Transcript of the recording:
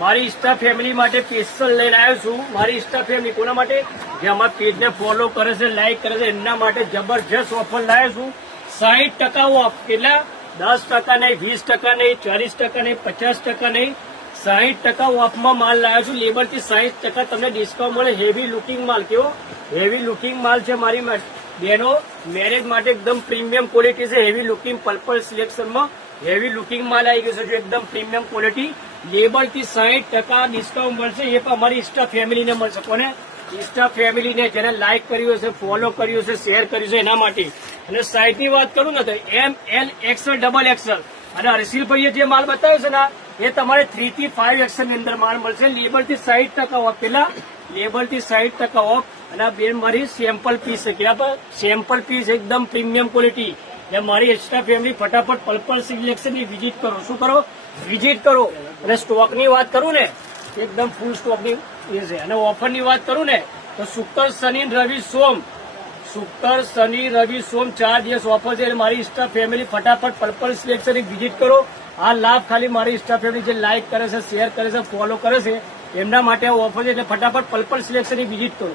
મારી Insta family માટે special લઈને આવ્યો છું. મારી ઇન્સ્ટા ફેમિલી કોના માટે? જે અમારા પેજને ફોલો કરે છે, લાઈક કરે છે, એમના માટે જબરજસ્ત ઓફર લાવ્યો છું. 60% ઓફ. કેટલા? 10% નહીં, 20% નહીં, 40% નહીં, 50% નહીં, 60% ઓફમાં માલ લાવ્યો છું. લેબરથી 60% તમને ડિસ્કાઉન્ટ મળે. હેવી લુકિંગ માલ. કેવો હેવી લુકિંગ માલ છે મારી બેનો. મેરેજ માટે એકદમ પ્રીમિયમ ક્વોલિટી છે. હેવી લુકિંગ પર્પલ સિલેક્શનમાં હેવી લુકિંગ માલ આવી ગયો છે. એકદમ પ્રીમિયમ ક્વોલિટી. લેબરથી 60% ડિસ્કાઉન્ટ મળશે. એ પણ અમારી ઇન્સ્ટા ફેમિલીને મળશે. કોને? ઇન્સ્ટા ફેમિલીને જેને લાઈક કર્યું હશે, ફોલો કર્યું હશે, શેર કર્યું છે એના માટે. અને સાઈઝની વાત કરું ને તો એમ, એલ, XL, XXL. અને હર્ષિલભાઈએ જે માલ બતાવ્યો છે ને એ તમારે 3 થી 5 XL ની અંદર માલ મળશે. લેબરથી 60% ઓફ. પેલા લેબરથી 60% ઓફ. અને આ બેન મારી સેમ્પલ પીસ છે. ક્યાં પર? સેમ્પલ પીસ એકદમ પ્રીમિયમ ક્વોલિટી. એટલે મારી ઇન્સ્ટા ફેમિલી ફટાફટ પર્પલ સિલેક્શન ની વિઝિટ કરો. શું કરો? વિઝિટ કરો. અને સ્ટોક ની વાત કરું ને એકદમ ફૂલ સ્ટોક ની એ છે. અને ઓફર ની વાત કરું ને તો શુક્ર, શનિ, રવિ, સોમ. શુક્ર, શનિ, રવિ, સોમ 4 દિવસ ઓફર છે. મારી ઇન્સ્ટા ફેમિલી ફટાફટ પર્પલ સિલેક્શન ની વિઝિટ કરો. આ લાભ ખાલી મારી ઇન્સ્ટા ફેમિલી જે લાઈક કરે છે, શેર કરે છે, ફોલો કરે છે એમના માટે ઓફર છે. એટલે ફટાફટ પર્પલ સિલેક્શન ની વિઝિટ કરો.